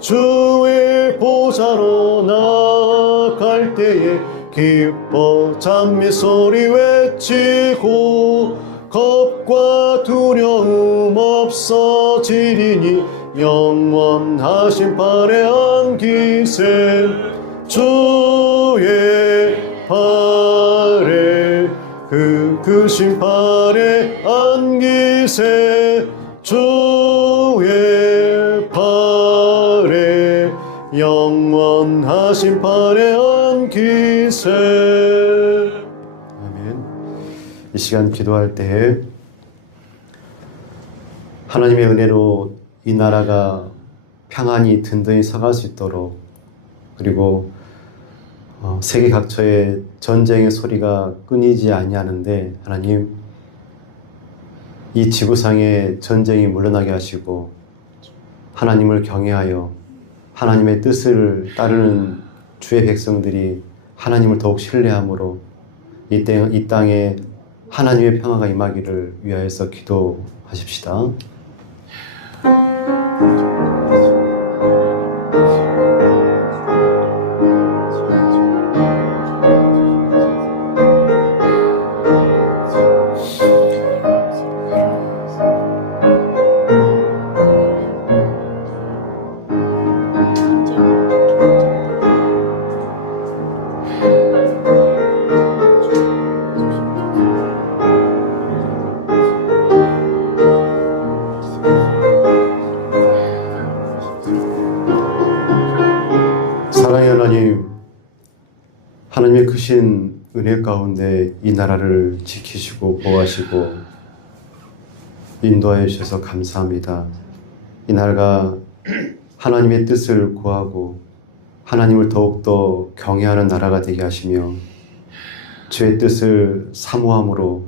주의 보좌로 나아갈 때에 기뻐 찬미 소리 외치고 겁과 두려움 없어지리니 영원하신 팔에 안기세. 주의 팔에 크신 팔에 안기세. 주의 팔에 영원하신 팔에 안기세. 아멘. 이 시간 기도할 때에 하나님의 은혜로 이 나라가 평안히 든든히 서갈 수 있도록, 그리고 세계 각처에 전쟁의 소리가 끊이지 아니하는데 하나님, 이 지구상에 전쟁이 물러나게 하시고 하나님을 경외하여 하나님의 뜻을 따르는 주의 백성들이 하나님을 더욱 신뢰함으로 이 땅에 하나님의 평화가 임하기를 위하여서 기도하십시다. 사랑의 하나님, 하나님의 크신 은혜 가운데 이 나라를 지키시고 보호하시고 인도하여 주셔서 감사합니다. 이 나라가 하나님의 뜻을 구하고 하나님을 더욱더 경외하는 나라가 되게 하시며 주의 뜻을 사모함으로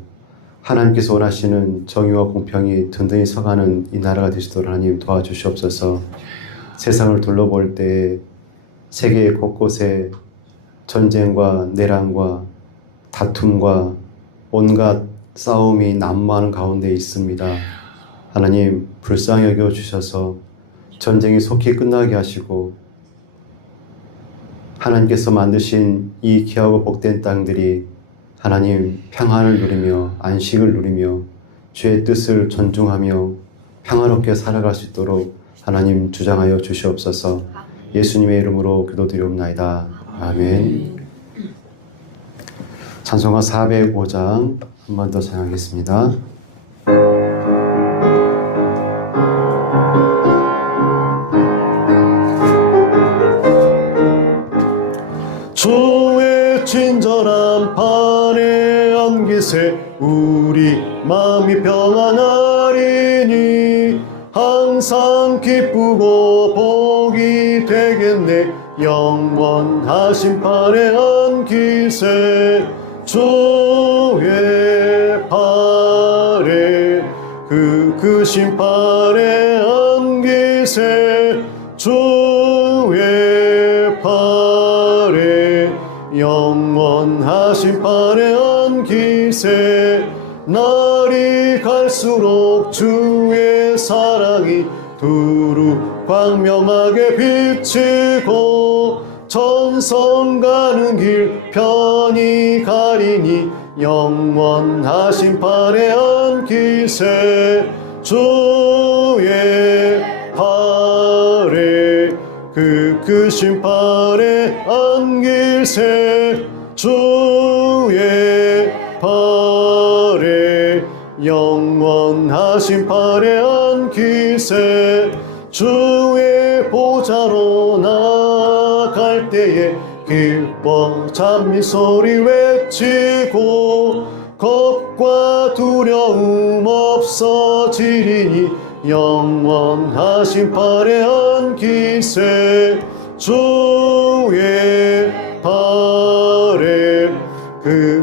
하나님께서 원하시는 정의와 공평이 든든히 서가는 이 나라가 되시도록 하나님 도와주시옵소서. 세상을 둘러볼 때 세계 곳곳에 전쟁과 내란과 다툼과 온갖 싸움이 난무하는 가운데 있습니다. 하나님, 불쌍히 여겨주셔서 전쟁이 속히 끝나게 하시고 하나님께서 만드신 이 귀하고 복된 땅들이 하나님 평안을 누리며 안식을 누리며 주의 뜻을 존중하며 평화롭게 살아갈 수 있도록 하나님 주장하여 주시옵소서. 예수님의 이름으로 기도드리옵나이다. 아멘. 찬송가 405장 한 번 더 찬양하겠습니다. 주의 친절한 팔에 안기세. 우리 마음이 평안하리니 항상 기쁘고 복이 되겠네. 영원하신 팔에 안기세. 주의 팔에 크신 팔에 안기세. 주의 팔에 영원하신 팔에 안기세. 날이 갈수록 주의 사랑이 두루 광명하게 비치고 천성 가는 길 편히 가리니 영원하신 팔에 안기세. 주의 팔에 크신 팔에 안기세. 주의 팔에 영원하신 팔에 안기세. 주의 보좌로 나아갈 때에 기뻐 찬미 소리 외치고 겁과 두려움 없어지리니 영원하신 팔에 안기세. 주의 팔에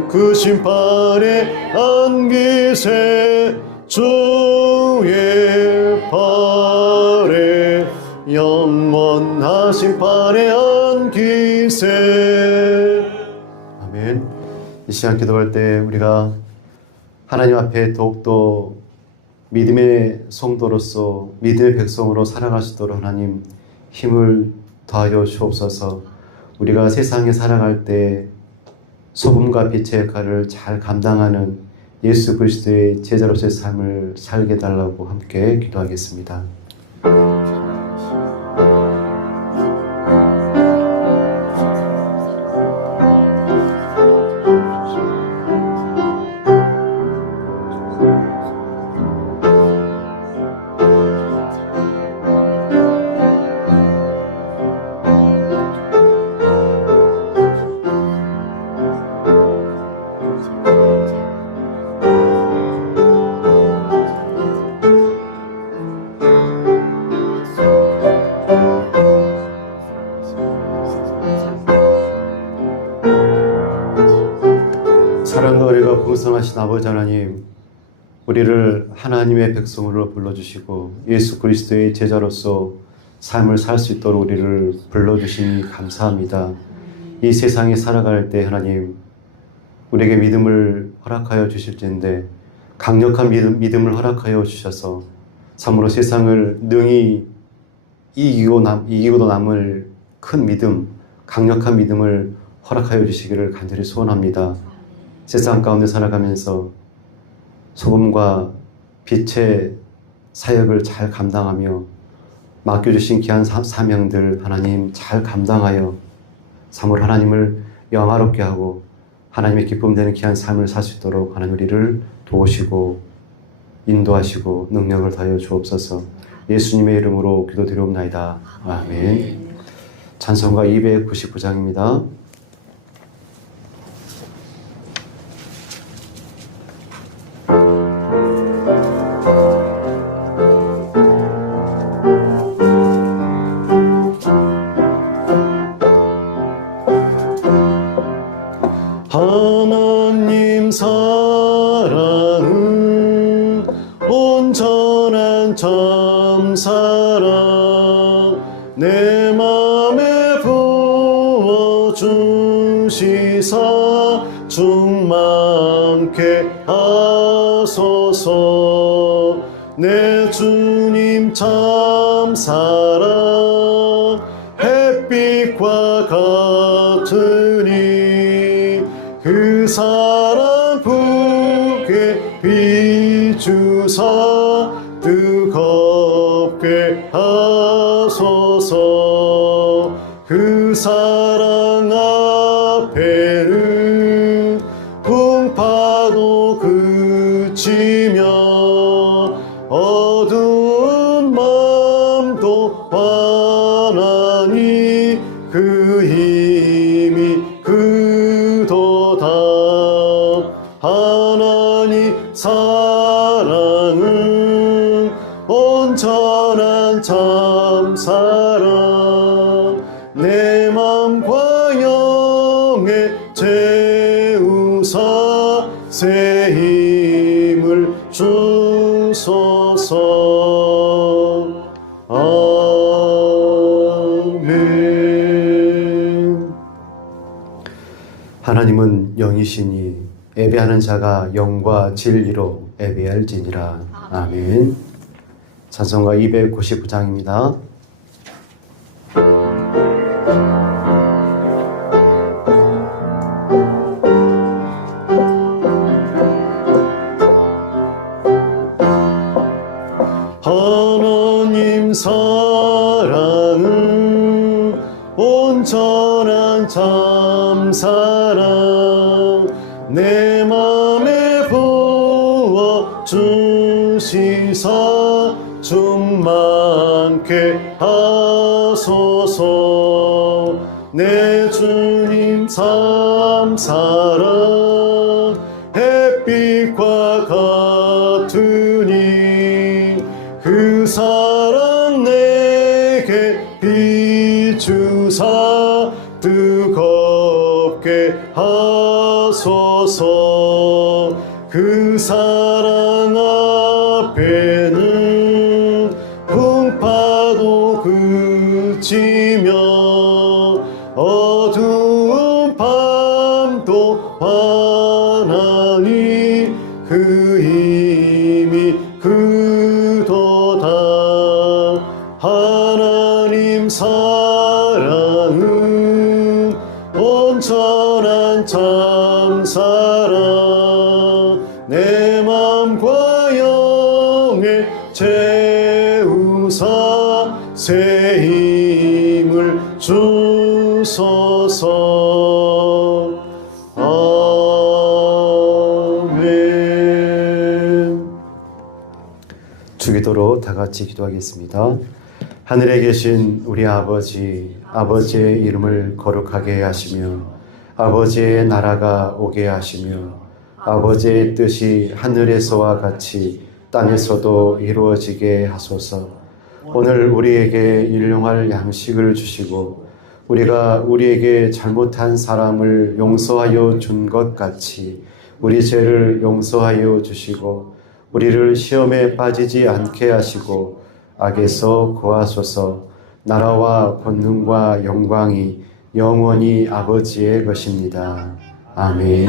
크신 팔에 안기세. 주의 팔에 영원하신 팔에 안기세. 아멘. 이 시간 기도할 때 우리가 하나님 앞에 더욱더 믿음의 성도로서 믿음의 백성으로 살아갈 수 있도록 하나님 힘을 더하여 주옵소서. 우리가 세상에 살아갈 때 소금과 빛의 역할을 잘 감당하는 예수 그리스도의 제자로서의 삶을 살게 해달라고 함께 기도하겠습니다. 사랑과 은혜가 풍성하신 아버지 하나님, 우리를 하나님의 백성으로 불러주시고 예수 그리스도의 제자로서 삶을 살 수 있도록 우리를 불러주시니 감사합니다. 이 세상에 살아갈 때 하나님, 우리에게 믿음을 허락하여 주실텐데 강력한 믿음을 허락하여 주셔서 참으로 세상을 능히 이기고도 남을 큰 믿음, 강력한 믿음을 허락하여 주시기를 간절히 소원합니다. 세상 가운데 살아가면서 소금과 빛의 사역을 잘 감당하며 맡겨주신 귀한 사명들 하나님 잘 감당하여 참으로 하나님을 영화롭게 하고 하나님의 기쁨 되는 귀한 삶을 살 수 있도록 하나님 우리를 도우시고 인도하시고 능력을 다하여 주옵소서. 예수님의 이름으로 기도드리옵나이다. 아멘. 찬송가 299장입니다. 하나님 사랑은 온전한 참사랑 내 맘에 부어주시사 충만케 하소서. 내 주님 참사랑 햇빛과 같으니 그 사랑 부게 비추사 뜨겁게 하소서. 그 사랑 앞에는 풍파도 그치며 어두운 마음도 환하니 그 힘이 그도다. 하나님 사랑은 온전한 참사랑 내 맘과 영에 채우사 새 힘을 주소서. 아멘. 하나님은 영이시니 예배하는 자가 영과 진리로 예배할지니라. 아멘. 찬송가 299장입니다. 하나님 사랑은 온전한 참사랑 내 맘에 부어주시사 충만케 하소서. 내 주님 참사랑 햇빛과 같으니 그 사랑 내게 비추사 뜨겁게 하소서. 그 사랑 앞에는 풍파도 그치며 어두운 밤도 환하니 그 힘이 그도다. 하나님 사랑은 사랑은 온전한 참사랑 내 맘과 영을 채우사 새 힘을 주소서. 아멘. 주기도로 다 같이 기도하겠습니다. 하늘에 계신 우리 아버지, 아버지의 이름을 거룩하게 하시며 아버지의 나라가 오게 하시며 아버지의 뜻이 하늘에서와 같이 땅에서도 이루어지게 하소서. 오늘 우리에게 일용할 양식을 주시고 우리가 우리에게 잘못한 사람을 용서하여 준 것 같이 우리 죄를 용서하여 주시고 우리를 시험에 빠지지 않게 하시고 악에서 구하소서. 나라와 권능과 영광이 영원히 아버지의 것입니다. 아멘.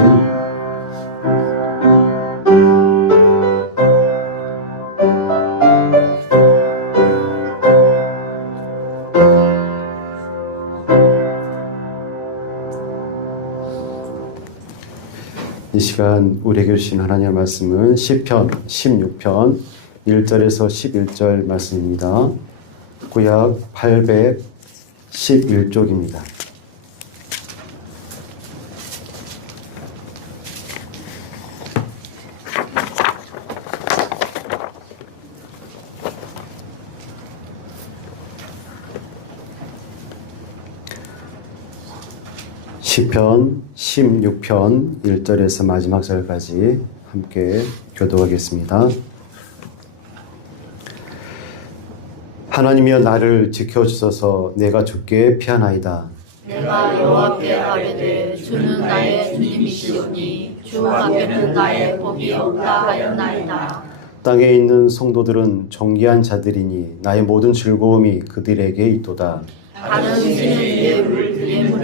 이 시간 우리에게 주신 하나님의 말씀은 시편 16편 1절에서 11절 말씀입니다. 구약 811쪽입니다. 시편 16편 1절에서 마지막 절까지 함께 교독하겠습니다. 하나님이여 나를 지켜주소서. 내가 주께 피하나이다. 내가 여호와께 아뢰되 주는 나의 주님이시오니 주 앞에는 나의 복이 없다 하였나이다. 땅에 있는 성도들은 존귀한 자들이니 나의 모든 즐거움이 그들에게 있도다. 가는 신을 위해 예물을 드리는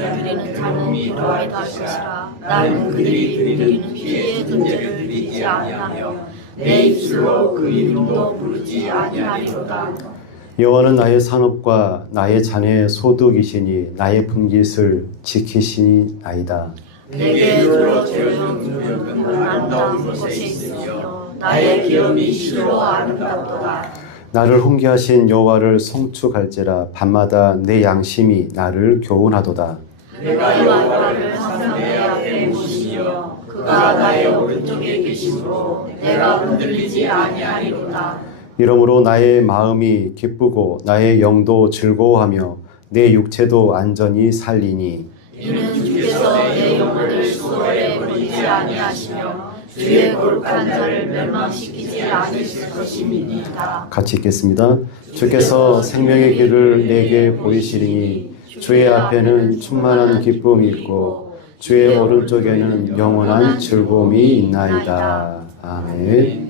자는 기도하게 하시라. 나는 그들이 드리는 피의 존재를 드리지 아니하며 내 입술로 그 이름도 부르지 아니하리로다. 여호와는 나의 산업과 나의 자녀의 소득이시니 나의 분깃을 지키시나이다. 내게 주로 재우는 아름다운 것이 있으며 나의 기업이 실로 아름답도다. 나를 훈계하신 여호와를 송축할지라. 밤마다 내 양심이 나를 교훈하도다. 내가 여호와를 항상 내 앞에 모시며 그가 나의 오른쪽에 계심으로 내가 흔들리지 아니하리로다. 이러므로 나의 마음이 기쁘고 나의 영도 즐거워하며 내 육체도 안전히 살리니 이는 주께서 내 영혼을 수월에 버리지 아니하시며 주의 거룩한 자를 멸망시키지 않으실 것임이니이다. 같이 읽겠습니다. 주께서 생명의 길을 내게 보이시리니 주의 앞에는 충만한 기쁨이 있고 주의 오른쪽에는 영원한 즐거움이 있나이다. 아멘.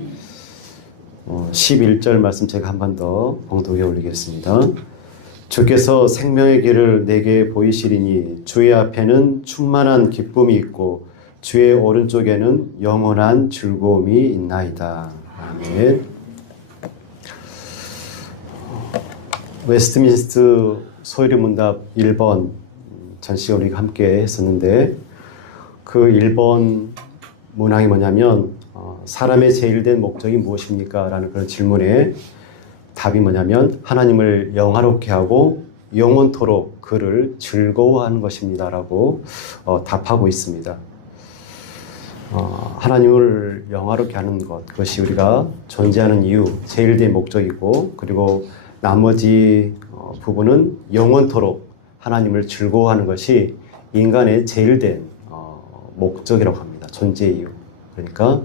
11절 말씀 제가 한 번 더 봉독에 올리겠습니다. 주께서 생명의 길을 내게 보이시리니 주의 앞에는 충만한 기쁨이 있고 주의 오른쪽에는 영원한 즐거움이 있나이다. 아멘. 웨스트민스터 소유리문답 1번 전시가 우리가 함께 했었는데 그 1번 문항이 뭐냐면 사람의 제일된 목적이 무엇입니까? 라는 그런 질문에 답이 뭐냐면 하나님을 영화롭게 하고 영원토록 그를 즐거워하는 것입니다. 라고 답하고 있습니다. 하나님을 영화롭게 하는 것, 그것이 우리가 존재하는 이유, 제일된 목적이고 그리고 나머지 부분은 영원토록 하나님을 즐거워하는 것이 인간의 제일된 목적이라고 합니다. 존재 이유. 그러니까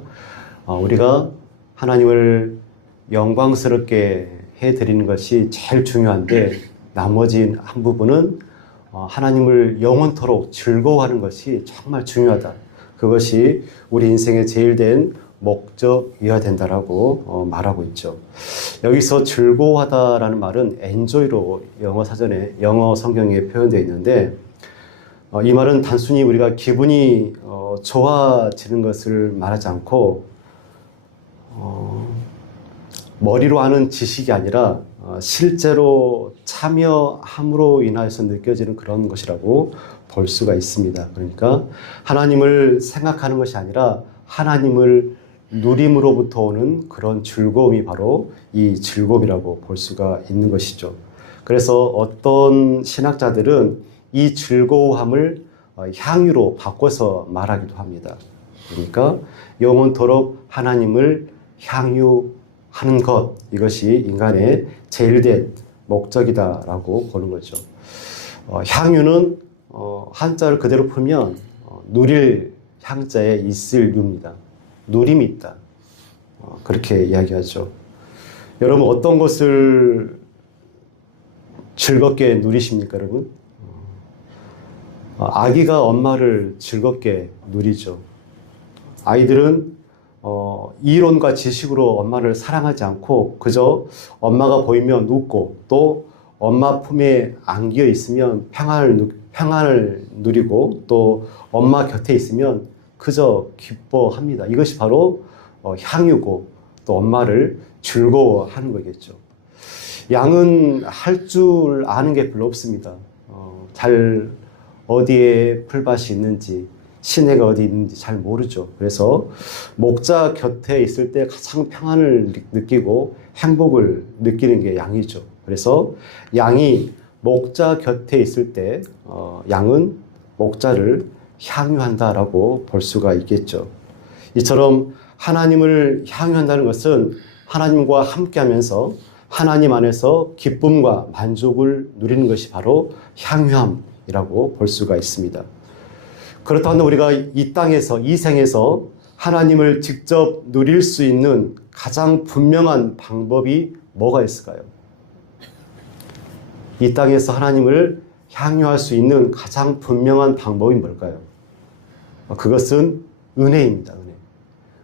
우리가 하나님을 영광스럽게 해드리는 것이 제일 중요한데 나머지 한 부분은 하나님을 영원토록 즐거워하는 것이 정말 중요하다. 그것이 우리 인생의 제일된 목적이어야 된다라고 말하고 있죠. 여기서 즐거워하다라는 말은 enjoy로 영어 사전에 영어 성경에 표현되어 있는데 이 말은 단순히 우리가 기분이 좋아지는 것을 말하지 않고 머리로 하는 지식이 아니라 실제로 참여함으로 인하여서 느껴지는 그런 것이라고 볼 수가 있습니다. 그러니까 하나님을 생각하는 것이 아니라 하나님을 누림으로부터 오는 그런 즐거움이 바로 이 즐거움이라고 볼 수가 있는 것이죠. 그래서 어떤 신학자들은 이 즐거움을 향유로 바꿔서 말하기도 합니다. 그러니까 영원토록 하나님을 향유하는 것, 이것이 인간의 제일된 목적이다라고 보는 거죠. 향유는 한자를 그대로 풀면 누릴 향자에 있을 유입니다. 누림이 있다. 그렇게 이야기하죠. 여러분 어떤 것을 즐겁게 누리십니까, 여러분? 아기가 엄마를 즐겁게 누리죠. 아이들은 이론과 지식으로 엄마를 사랑하지 않고 그저 엄마가 보이면 웃고 또 엄마 품에 안겨 있으면 평안을 누리고 또 엄마 곁에 있으면 그저 기뻐합니다. 이것이 바로 향유고 또 엄마를 즐거워하는 거겠죠. 양은 할 줄 아는 게 별로 없습니다. 잘 어디에 풀밭이 있는지 시내가 어디 있는지 잘 모르죠. 그래서 목자 곁에 있을 때 가장 평안을 느끼고 행복을 느끼는 게 양이죠. 그래서 양이 목자 곁에 있을 때 양은 목자를 향유한다라고 볼 수가 있겠죠. 이처럼 하나님을 향유한다는 것은 하나님과 함께하면서 하나님 안에서 기쁨과 만족을 누리는 것이 바로 향유함이라고 볼 수가 있습니다. 그렇다면 우리가 이 땅에서, 이 생에서 하나님을 직접 누릴 수 있는 가장 분명한 방법이 뭐가 있을까요? 이 땅에서 하나님을 향유할 수 있는 가장 분명한 방법이 뭘까요? 그것은 은혜입니다. 은혜.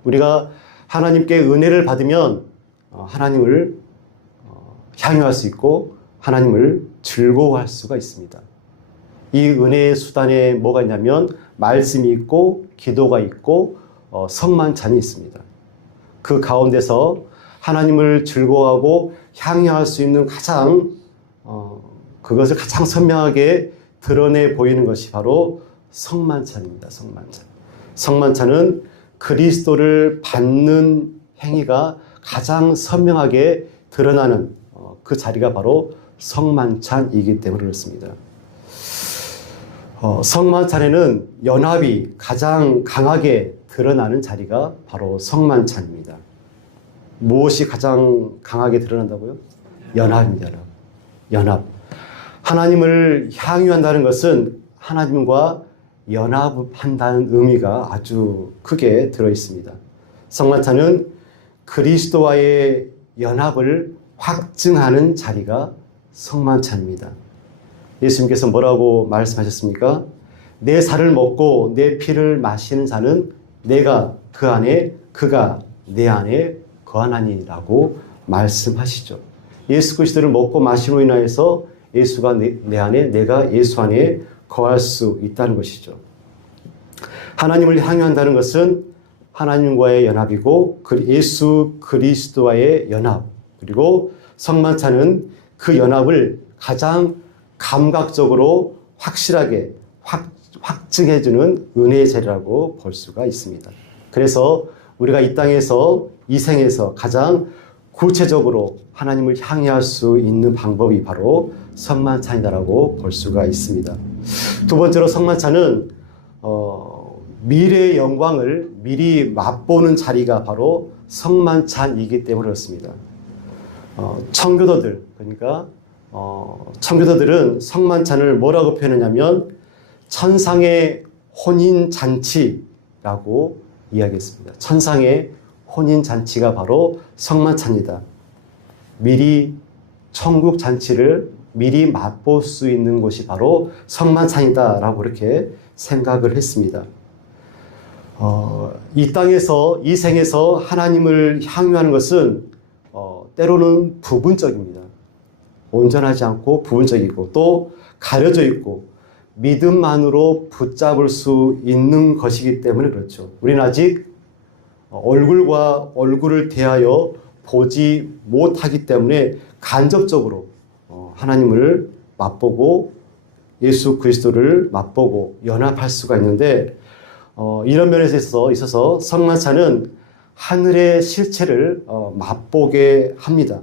우리가 하나님께 은혜를 받으면 하나님을 향유할 수 있고 하나님을 즐거워할 수가 있습니다. 이 은혜의 수단에 뭐가 있냐면 말씀이 있고 기도가 있고 성만찬이 있습니다. 그 가운데서 하나님을 즐거워하고 향유할 수 있는 그것을 가장 선명하게 드러내 보이는 것이 바로 성만찬입니다. 성만찬. 성만찬은 그리스도를 받는 행위가 가장 선명하게 드러나는 그 자리가 바로 성만찬이기 때문에 그렇습니다. 성만찬에는 연합이 가장 강하게 드러나는 자리가 바로 성만찬입니다. 무엇이 가장 강하게 드러난다고요? 연합입니다. 연합. 하나님을 향유한다는 것은 하나님과 연합한다는 의미가 아주 크게 들어 있습니다. 성만찬은 그리스도와의 연합을 확증하는 자리가 성만찬입니다. 예수님께서 뭐라고 말씀하셨습니까? 내 살을 먹고 내 피를 마시는 자는 내가 그 안에 그가 내 안에 거하나니라고 말씀하시죠. 예수 그리스도를 먹고 마심으로 인하여서 예수가 내 안에 내가 예수 안에 거할 수 있다는 것이죠. 하나님을 향유한다는 것은 하나님과의 연합이고 예수 그리스도와의 연합, 그리고 성만찬은 그 연합을 가장 감각적으로 확실하게 확증해주는 은혜의 자리라고 볼 수가 있습니다. 그래서 우리가 이 땅에서 이 생에서 가장 구체적으로 하나님을 향유할 수 있는 방법이 바로 성만찬이다라고 볼 수가 있습니다. 두 번째로 성만찬은 미래의 영광을 미리 맛보는 자리가 바로 성만찬이기 때문에 그렇습니다. 청교도들, 그러니까 청교도들은 성만찬을 뭐라고 표현하냐면 천상의 혼인잔치라고 이야기했습니다. 천상의 혼인잔치가 바로 성만찬이다. 미리 천국 잔치를 미리 맛볼 수 있는 곳이 바로 성만찬이다라고 그렇게 생각을 했습니다. 이 땅에서, 이 생에서 하나님을 향유하는 것은 때로는 부분적입니다. 온전하지 않고 부분적이고 또 가려져 있고 믿음만으로 붙잡을 수 있는 것이기 때문에 그렇죠. 우리는 아직 얼굴과 얼굴을 대하여 보지 못하기 때문에 간접적으로 하나님을 맛보고 예수 그리스도를 맛보고 연합할 수가 있는데, 이런 면에서 있어서 성만찬은 하늘의 실체를 맛보게 합니다.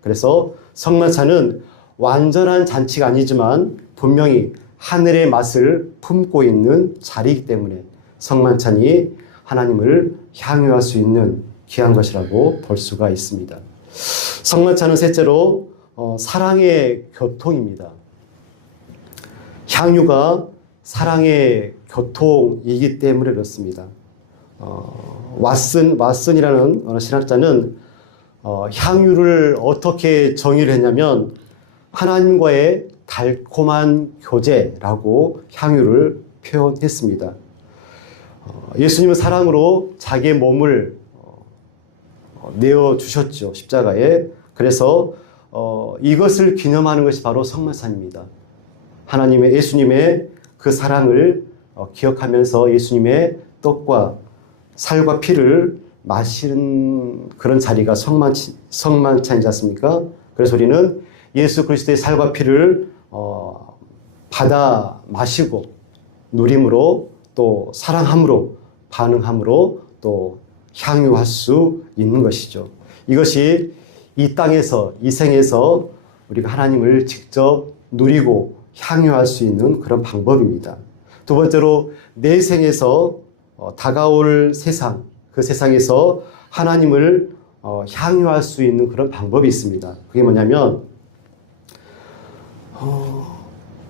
그래서 성만찬은 완전한 잔치가 아니지만 분명히 하늘의 맛을 품고 있는 자리이기 때문에 성만찬이 하나님을 향유할 수 있는 귀한 것이라고 볼 수가 있습니다. 성만찬은 셋째로 사랑의 교통입니다. 향유가 사랑의 교통이기 때문에 그렇습니다. 왓슨이라는 신학자는 향유를 어떻게 정의를 했냐면 하나님과의 달콤한 교제라고 향유를 표현했습니다. 예수님은 사랑으로 자기의 몸을 내어주셨죠, 십자가에. 그래서 이것을 기념하는 것이 바로 성만찬입니다. 예수님의 그 사랑을 기억하면서 예수님의 떡과 살과 피를 마시는 그런 자리가 성만찬이지 않습니까? 그래서 우리는 예수 그리스도의 살과 피를 받아 마시고 누림으로 또 사랑함으로 반응함으로 또 향유할 수 있는 것이죠. 이것이 이 땅에서 이 생에서 우리가 하나님을 직접 누리고 향유할 수 있는 그런 방법입니다. 두 번째로 내 생에서 다가올 세상, 그 세상에서 하나님을 향유할 수 있는 그런 방법이 있습니다. 그게 뭐냐면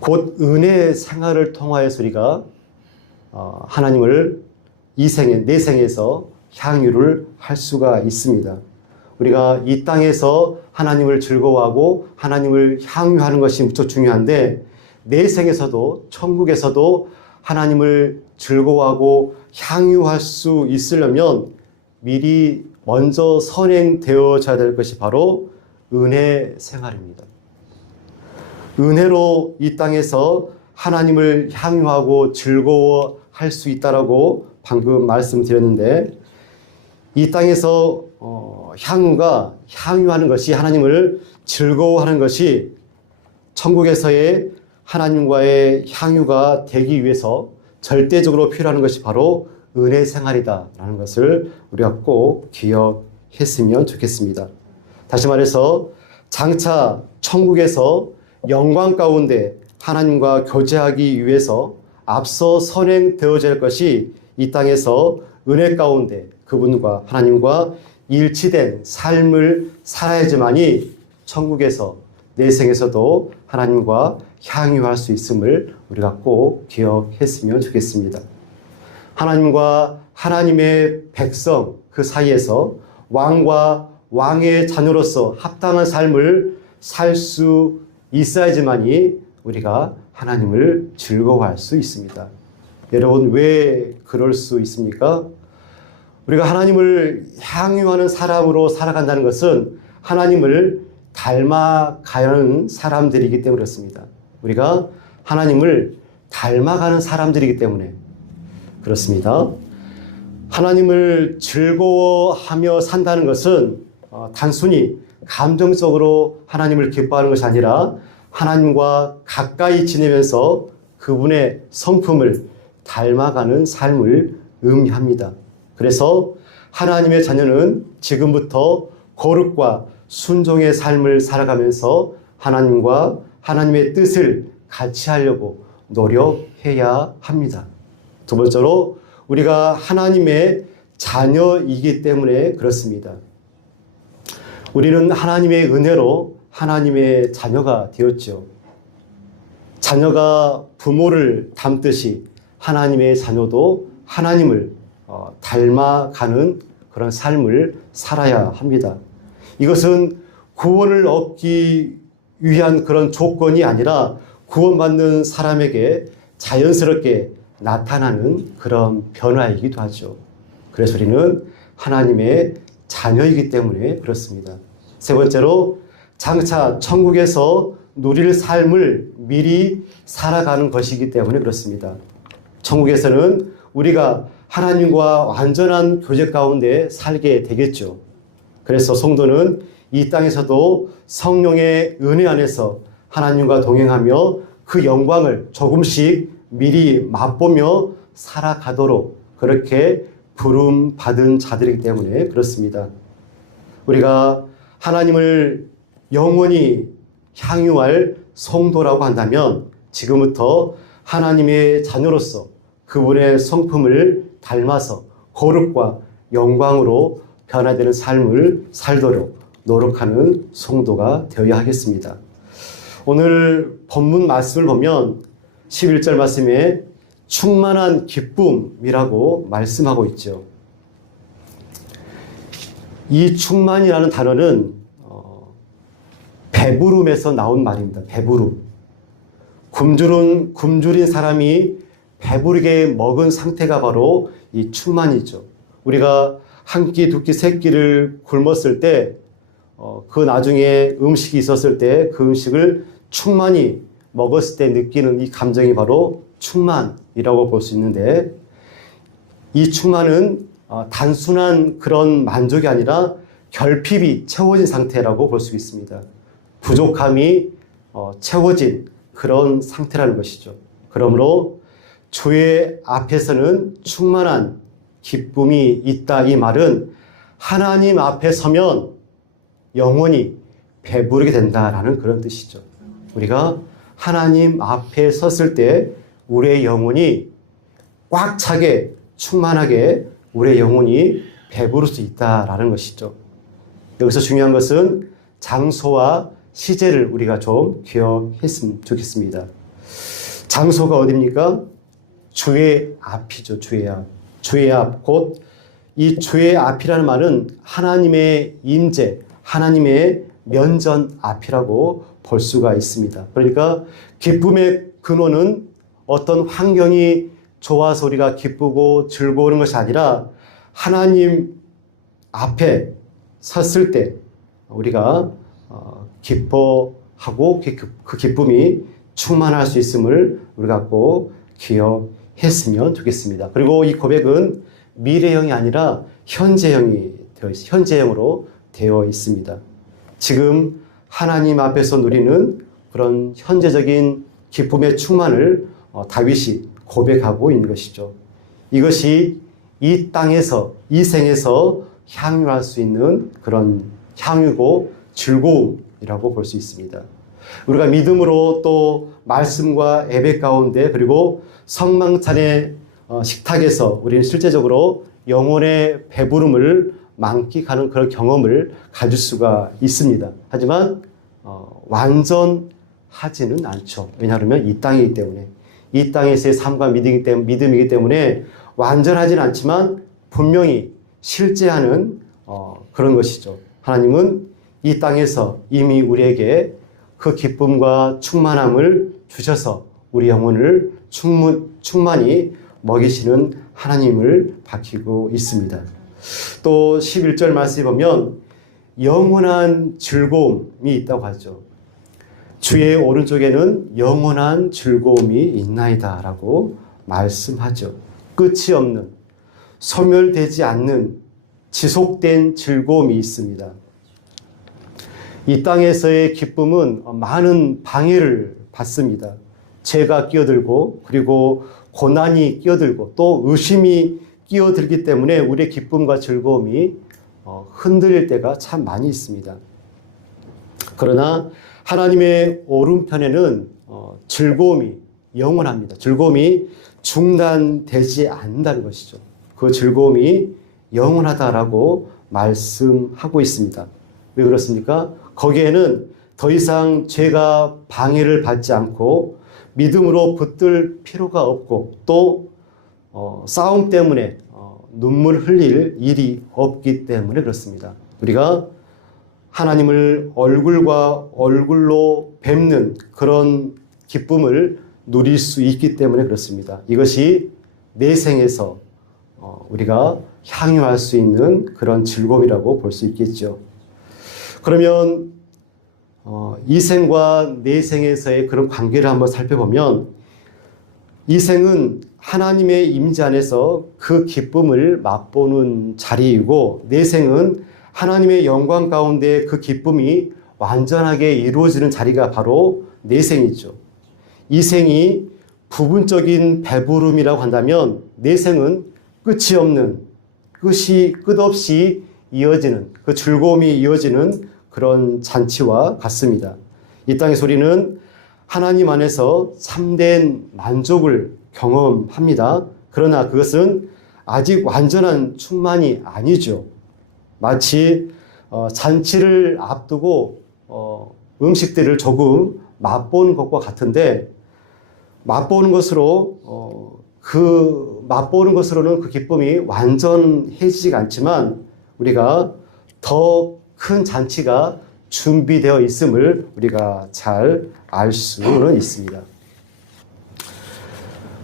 곧 은혜 생활을 통하여서 우리가 하나님을 내 생에서 향유를 할 수가 있습니다. 우리가 이 땅에서 하나님을 즐거워하고 하나님을 향유하는 것이 무척 중요한데, 내 생에서도 천국에서도 하나님을 즐거워하고 향유할 수 있으려면 미리 먼저 선행되어져야 될 것이 바로 은혜 생활입니다. 은혜로 이 땅에서 하나님을 향유하고 즐거워할 수 있다라고 방금 말씀드렸는데, 이 땅에서 향유하는 것이, 하나님을 즐거워하는 것이 천국에서의 하나님과의 향유가 되기 위해서 절대적으로 필요한 것이 바로 은혜 생활이다라는 것을 우리가 꼭 기억했으면 좋겠습니다. 다시 말해서 장차 천국에서 영광 가운데 하나님과 교제하기 위해서 앞서 선행되어야 할 것이 이 땅에서 은혜 가운데 그분과 하나님과 일치된 삶을 살아야지만이 천국에서 내 생에서도 하나님과 향유할 수 있음을 우리가 꼭 기억했으면 좋겠습니다. 하나님과 하나님의 백성 그 사이에서 왕과 왕의 자녀로서 합당한 삶을 살 수 있어야지만이 우리가 하나님을 즐거워할 수 있습니다. 여러분, 왜 그럴 수 있습니까? 우리가 하나님을 향유하는 사람으로 살아간다는 것은 하나님을 닮아가는 사람들이기 때문에 그렇습니다. 우리가 하나님을 닮아가는 사람들이기 때문에 그렇습니다. 하나님을 즐거워하며 산다는 것은 단순히 감정적으로 하나님을 기뻐하는 것이 아니라 하나님과 가까이 지내면서 그분의 성품을 닮아가는 삶을 의미합니다. 그래서 하나님의 자녀는 지금부터 거룩과 순종의 삶을 살아가면서 하나님과 하나님의 뜻을 같이 하려고 노력해야 합니다. 두 번째로 우리가 하나님의 자녀이기 때문에 그렇습니다. 우리는 하나님의 은혜로 하나님의 자녀가 되었죠. 자녀가 부모를 닮듯이 하나님의 자녀도 하나님을 닮아가는 그런 삶을 살아야 합니다. 이것은 구원을 얻기 위한 그런 조건이 아니라 구원받는 사람에게 자연스럽게 나타나는 그런 변화이기도 하죠. 그래서 우리는 하나님의 자녀이기 때문에 그렇습니다. 세 번째로 장차 천국에서 누릴 삶을 미리 살아가는 것이기 때문에 그렇습니다. 천국에서는 우리가 하나님과 완전한 교제 가운데 살게 되겠죠. 그래서 성도는 이 땅에서도 성령의 은혜 안에서 하나님과 동행하며 그 영광을 조금씩 미리 맛보며 살아가도록 그렇게 부름 받은 자들이기 때문에 그렇습니다. 우리가 하나님을 영원히 향유할 성도라고 한다면 지금부터 하나님의 자녀로서 그분의 성품을 닮아서 거룩과 영광으로 변화되는 삶을 살도록 노력하는 성도가 되어야 하겠습니다. 오늘 본문 말씀을 보면 11절 말씀에 충만한 기쁨이라고 말씀하고 있죠. 이 충만이라는 단어는 배부름에서 나온 말입니다. 배부름. 굶주린 사람이 배부르게 먹은 상태가 바로 이 충만이죠. 우리가 한 끼, 두 끼, 세 끼를 굶었을 때, 그 나중에 음식이 있었을 때 그 음식을 충만히 먹었을 때 느끼는 이 감정이 바로 충만이라고 볼 수 있는데, 이 충만은 단순한 그런 만족이 아니라 결핍이 채워진 상태라고 볼 수 있습니다. 부족함이 채워진 그런 상태라는 것이죠. 그러므로 주의 앞에서는 충만한 기쁨이 있다. 이 말은 하나님 앞에 서면 영원히 배부르게 된다라는 그런 뜻이죠. 우리가 하나님 앞에 섰을 때 우리의 영혼이 꽉 차게 충만하게 우리의 영혼이 배부를 수 있다라는 것이죠. 여기서 중요한 것은 장소와 시제를 우리가 좀 기억했으면 좋겠습니다. 장소가 어디입니까? 주의 앞이죠. 주의 앞. 주의 앞, 곧 이 주의 앞이라는 말은 하나님의 임재, 하나님의 면전 앞이라고 볼 수가 있습니다. 그러니까 기쁨의 근원은 어떤 환경이 좋아서 우리가 기쁘고 즐거운 것이 아니라 하나님 앞에 섰을 때 우리가 기뻐하고 그 기쁨이 충만할 수 있음을 우리가 꼭 기억했으면 좋겠습니다. 그리고 이 고백은 미래형이 아니라 현재형으로 되어 있습니다. 지금 하나님 앞에서 누리는 그런 현재적인 기쁨의 충만을 다윗이 고백하고 있는 것이죠. 이것이 이 땅에서, 이 생에서 향유할 수 있는 그런 향유고 즐거움이라고 볼 수 있습니다. 우리가 믿음으로 또 말씀과 예배 가운데 그리고 성망찬의 식탁에서 우리는 실제적으로 영혼의 배부름을 만끽하는 그런 경험을 가질 수가 있습니다. 하지만 완전하지는 않죠. 왜냐하면 이 땅이기 때문에, 이 땅에서의 삶과 믿음이기 때문에 완전하지는 않지만 분명히 실제하는 그런 것이죠. 하나님은 이 땅에서 이미 우리에게 그 기쁨과 충만함을 주셔서 우리 영혼을 충만히 먹이시는 하나님을 밝히고 있습니다. 또 11절 말씀에 보면 영원한 즐거움이 있다고 하죠. 주의 오른쪽에는 영원한 즐거움이 있나이다 라고 말씀하죠. 끝이 없는, 소멸되지 않는 지속된 즐거움이 있습니다. 이 땅에서의 기쁨은 많은 방해를 받습니다. 죄가 끼어들고 그리고 고난이 끼어들고 또 의심이 끼어들기 때문에 우리의 기쁨과 즐거움이 흔들릴 때가 참 많이 있습니다. 그러나 하나님의 오른편에는 즐거움이 영원합니다. 즐거움이 중단되지 않는다는 것이죠. 그 즐거움이 영원하다라고 말씀하고 있습니다. 왜 그렇습니까? 거기에는 더 이상 죄가 방해를 받지 않고 믿음으로 붙들 필요가 없고 또 싸움 때문에 눈물 흘릴 일이 없기 때문에 그렇습니다. 우리가 하나님을 얼굴과 얼굴로 뵙는 그런 기쁨을 누릴 수 있기 때문에 그렇습니다. 이것이 내 생에서 우리가 향유할 수 있는 그런 즐거움이라고 볼 수 있겠죠. 그러면 이 생과 내 생에서의 그런 관계를 한번 살펴보면 이 생은 하나님의 임재 안에서 그 기쁨을 맛보는 자리이고 내 생은 하나님의 영광 가운데 그 기쁨이 완전하게 이루어지는 자리가 바로 내생이죠. 이 생이 부분적인 배부름이라고 한다면 내생은 끝이 없는, 끝없이 이어지는, 그 즐거움이 이어지는 그런 잔치와 같습니다. 이 땅에서 우리는 하나님 안에서 참된 만족을 경험합니다. 그러나 그것은 아직 완전한 충만이 아니죠. 마치 잔치를 앞두고 음식들을 조금 맛보는 것과 같은데, 맛보는 것으로는 그 기쁨이 완전해지지가 않지만 우리가 더 큰 잔치가 준비되어 있음을 우리가 잘 알 수는 있습니다.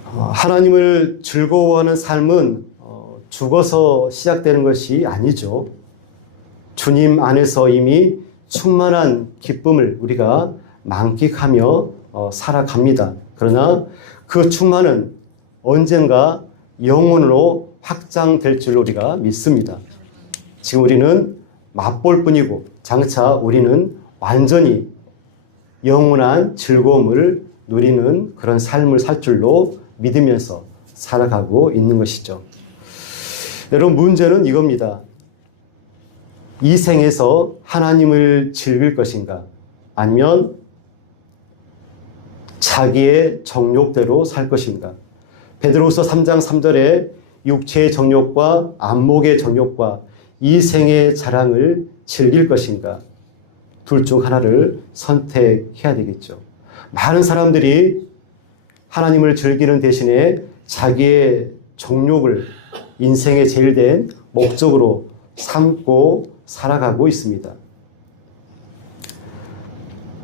하나님을 즐거워하는 삶은 죽어서 시작되는 것이 아니죠. 주님 안에서 이미 충만한 기쁨을 우리가 만끽하며 살아갑니다. 그러나 그 충만은 언젠가 영원으로 확장될 줄로 우리가 믿습니다. 지금 우리는 맛볼 뿐이고 장차 우리는 완전히 영원한 즐거움을 누리는 그런 삶을 살 줄로 믿으면서 살아가고 있는 것이죠. 여러분, 문제는 이겁니다. 이 생에서 하나님을 즐길 것인가? 아니면 자기의 정욕대로 살 것인가? 베드로후서 3장 3절에 육체의 정욕과 안목의 정욕과 이 생의 자랑을 즐길 것인가? 둘 중 하나를 선택해야 되겠죠. 많은 사람들이 하나님을 즐기는 대신에 자기의 정욕을 인생의 제일 된 목적으로 삼고 살아가고 있습니다.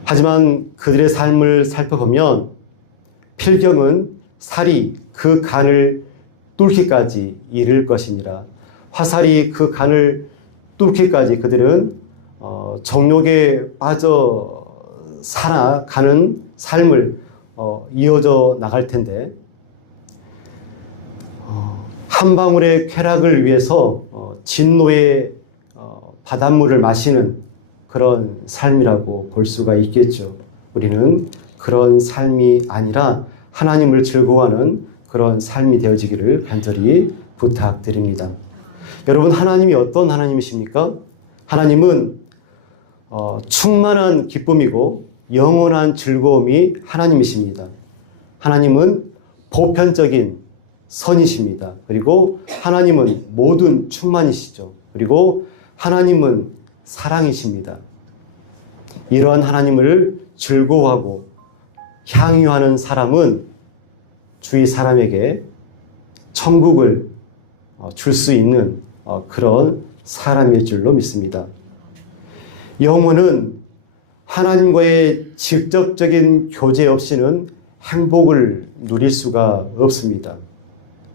하지만 그들의 삶을 살펴보면 필경은 살이 그 간을 뚫기까지 이를 것이니라. 화살이 그 간을 뚫기까지 그들은 정욕에 빠져 살아가는 삶을 이어져 나갈 텐데, 한 방울의 쾌락을 위해서 진노의 바닷물을 마시는 그런 삶이라고 볼 수가 있겠죠. 우리는 그런 삶이 아니라 하나님을 즐거워하는 그런 삶이 되어지기를 간절히 부탁드립니다. 여러분, 하나님이 어떤 하나님이십니까? 하나님은 충만한 기쁨이고 영원한 즐거움이 하나님이십니다. 하나님은 보편적인 선이십니다. 그리고 하나님은 모든 충만이시죠. 그리고 하나님은 사랑이십니다. 이러한 하나님을 즐거워하고 향유하는 사람은 주위 사람에게 천국을 줄 수 있는 그런 사람일 줄로 믿습니다. 영혼은 하나님과의 직접적인 교제 없이는 행복을 누릴 수가 없습니다.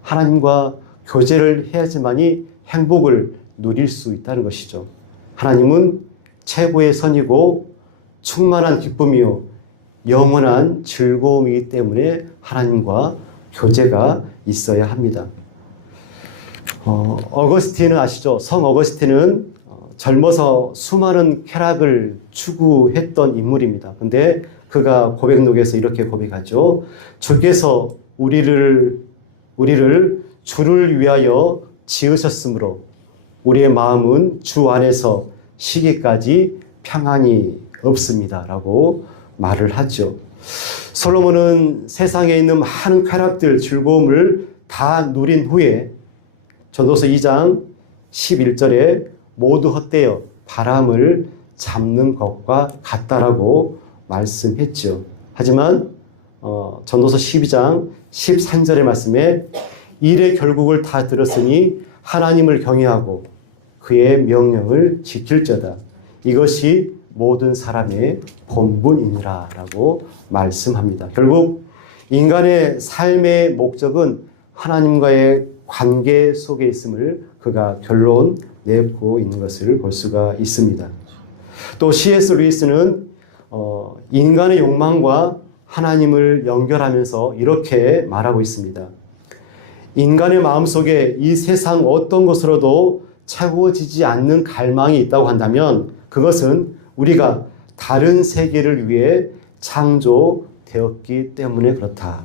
하나님과 교제를 해야지만이 행복을 누릴 수 있다는 것이죠. 하나님은 최고의 선이고 충만한 기쁨이요 영원한 즐거움이기 때문에 하나님과 교제가 있어야 합니다. 어거스틴은 아시죠? 성 어거스틴은 젊어서 수많은 쾌락을 추구했던 인물입니다. 근데 그가 고백록에서 이렇게 고백하죠. 주께서 우리를 주를 위하여 지으셨으므로 우리의 마음은 주 안에서 시기까지 평안이 없습니다. 라고 말을 하죠. 솔로몬은 세상에 있는 많은 쾌락들, 즐거움을 다 누린 후에 전도서 2장 11절에 모두 헛되어 바람을 잡는 것과 같다라고 말씀했죠. 하지만 전도서 12장 13절의 말씀에 일의 결국을 다 들었으니 하나님을 경외하고 그의 명령을 지킬자다. 이것이 모든 사람의 본분이니라 라고 말씀합니다. 결국 인간의 삶의 목적은 하나님과의 관계 속에 있음을 그가 결론 내고 있는 것을 볼 수가 있습니다. 또 C.S. 루이스는 인간의 욕망과 하나님을 연결하면서 이렇게 말하고 있습니다. 인간의 마음속에 이 세상 어떤 것으로도 채워지지 않는 갈망이 있다고 한다면 그것은 우리가 다른 세계를 위해 창조되었기 때문에 그렇다.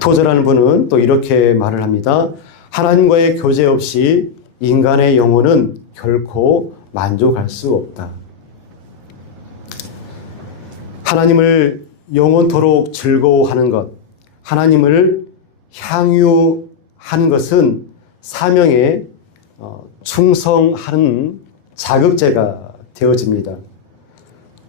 토저라는 분은 또 이렇게 말을 합니다. 하나님과의 교제 없이 인간의 영혼은 결코 만족할 수 없다. 하나님을 영원토록 즐거워하는 것, 하나님을 향유하는 것은 사명에 충성하는 자극제가 되어집니다.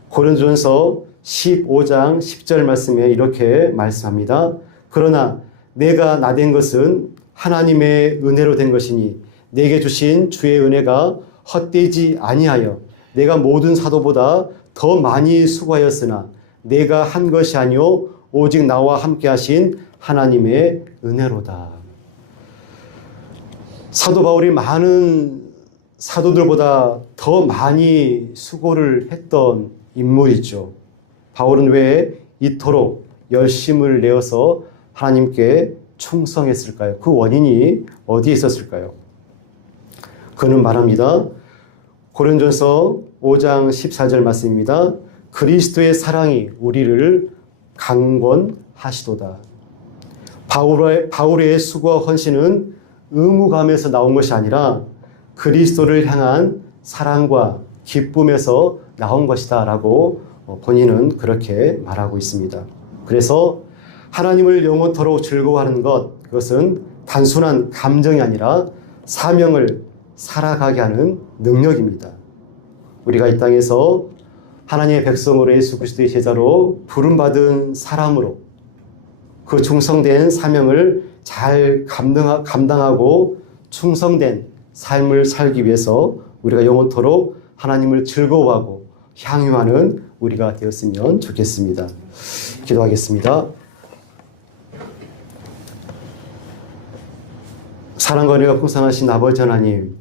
고린도전서 15장 10절 말씀에 이렇게 말씀합니다. 그러나 내가 나된 것은 하나님의 은혜로 된 것이니 내게 주신 주의 은혜가 헛되지 아니하여 내가 모든 사도보다 더 많이 수고하였으나 내가 한 것이 아니요 오직 나와 함께 하신 하나님의 은혜로다. 사도 바울이 많은 사도들보다 더 많이 수고를 했던 인물이죠. 바울은 왜 이토록 열심을 내어서 하나님께 충성했을까요? 그 원인이 어디에 있었을까요? 그는 말합니다. 고린도전서 5장 14절 말씀입니다. 그리스도의 사랑이 우리를 강권하시도다. 바울의 수고와 헌신은 의무감에서 나온 것이 아니라 그리스도를 향한 사랑과 기쁨에서 나온 것이다 라고 본인은 그렇게 말하고 있습니다. 그래서 하나님을 영원토록 즐거워하는 것, 그것은 단순한 감정이 아니라 사명을 살아가게 하는 능력입니다. 우리가 이 땅에서 하나님의 백성으로 예수 그리스도의 제자로 부름받은 사람으로 그 충성된 사명을 잘 감당하고 충성된 삶을 살기 위해서 우리가 영원토록 하나님을 즐거워하고 향유하는 우리가 되었으면 좋겠습니다. 기도하겠습니다. 사랑과 은혜가 풍성하신 아버지 하나님,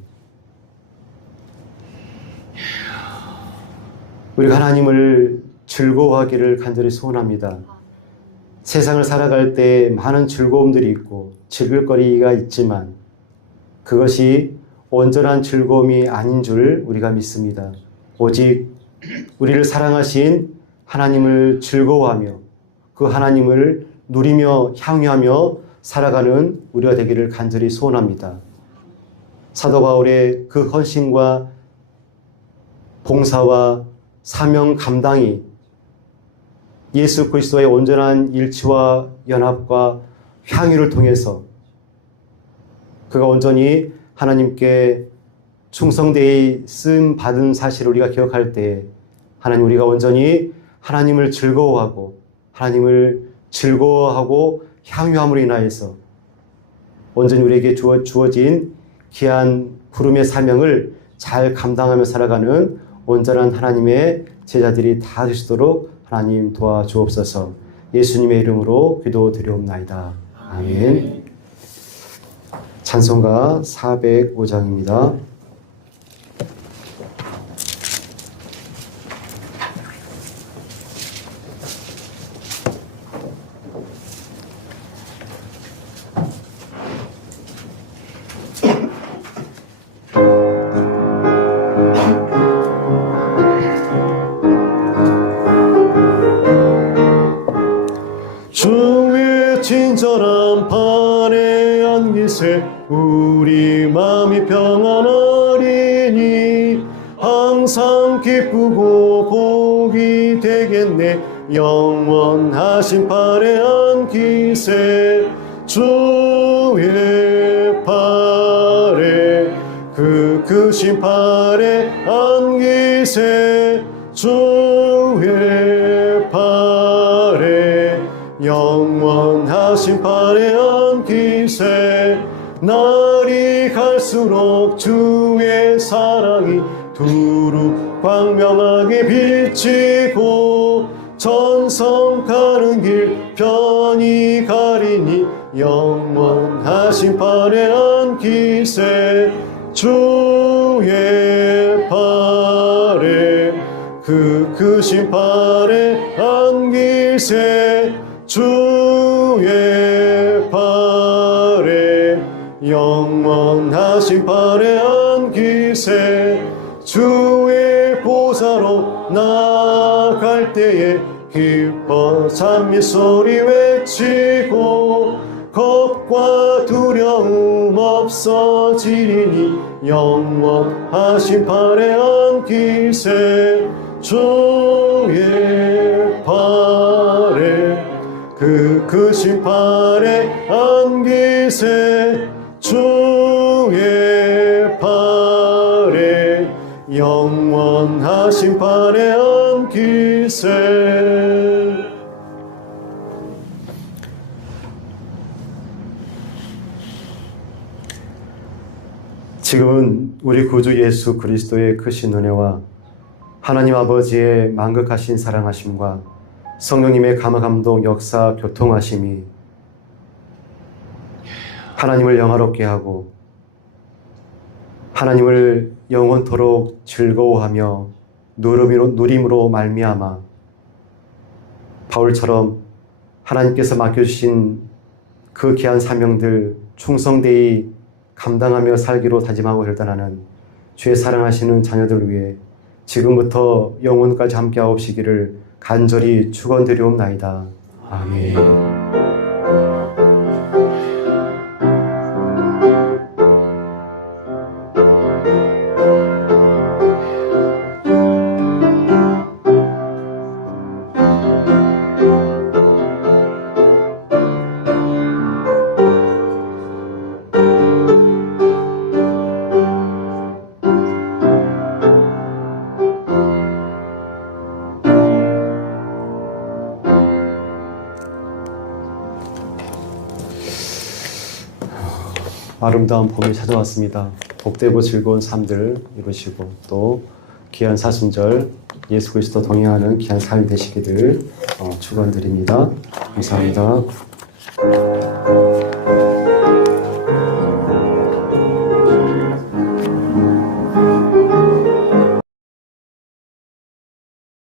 우리가 하나님을 즐거워하기를 간절히 소원합니다. 세상을 살아갈 때 많은 즐거움들이 있고 즐길 거리가 있지만 그것이 온전한 즐거움이 아닌 줄 우리가 믿습니다. 오직 우리를 사랑하신 하나님을 즐거워하며 그 하나님을 누리며 향유하며 살아가는 우리가 되기를 간절히 소원합니다. 사도 바울의 그 헌신과 봉사와 사명 감당이 예수 그리스도의 온전한 일치와 연합과 향유를 통해서 그가 온전히 하나님께 충성되이 쓰임 받은 사실을 우리가 기억할 때 하나님, 우리가 온전히 하나님을 즐거워하고 향유함으로 인하여서 온전히 우리에게 주어진 귀한 부름의 사명을 잘 감당하며 살아가는 온전한 하나님의 제자들이 다 되시도록 하나님 도와주옵소서. 예수님의 이름으로 기도드리옵나이다. 아멘. 찬송가 405장입니다. 주의 친절한 팔에 안기세 우리 마음이 평안하리니 항상 기쁘고 복이 되겠네. 영원하신 팔에 안기세 주의 팔에 그 크신 팔에 안기세 주의 팔에 영원하신 팔에 안기세. 날이 갈수록 주의 사랑이 두루 광명하게 비치고 전성 가는 길 편히 가리니 영원하신 팔에 안기세 주의 팔에 그 크신 팔에 안기세 주의 팔에 영원하신 팔에 안기세 주의 보좌로 나아갈 때에 기뻐 찬미소리 외치고 겁과 두려움 없어지리니 영원하신 팔에 안기세 주의 팔에 그 크신 팔에 안기세 주의 팔에 영원하신 팔에 안기세. 지금은 우리 구주 예수 그리스도의 크신 은혜와 하나님 아버지의 만극하신 사랑하심과 성령님의 감화감동 역사 교통하심이 하나님을 영화롭게 하고 하나님을 영원토록 즐거워하며 누림으로 말미암아 바울처럼 하나님께서 맡겨주신 그 귀한 사명들 충성되이 감당하며 살기로 다짐하고 결단하는 주의 사랑하시는 자녀들 위해 지금부터 영원까지 함께하옵시기를 간절히 축원드리옵나이다. 아멘. 아름다운 봄이 찾아왔습니다. 복되고 즐거운 삶들 이루시고 또 귀한 사순절 예수 그리스도 동행하는 귀한 삶이 되시기를 축원드립니다. 감사합니다.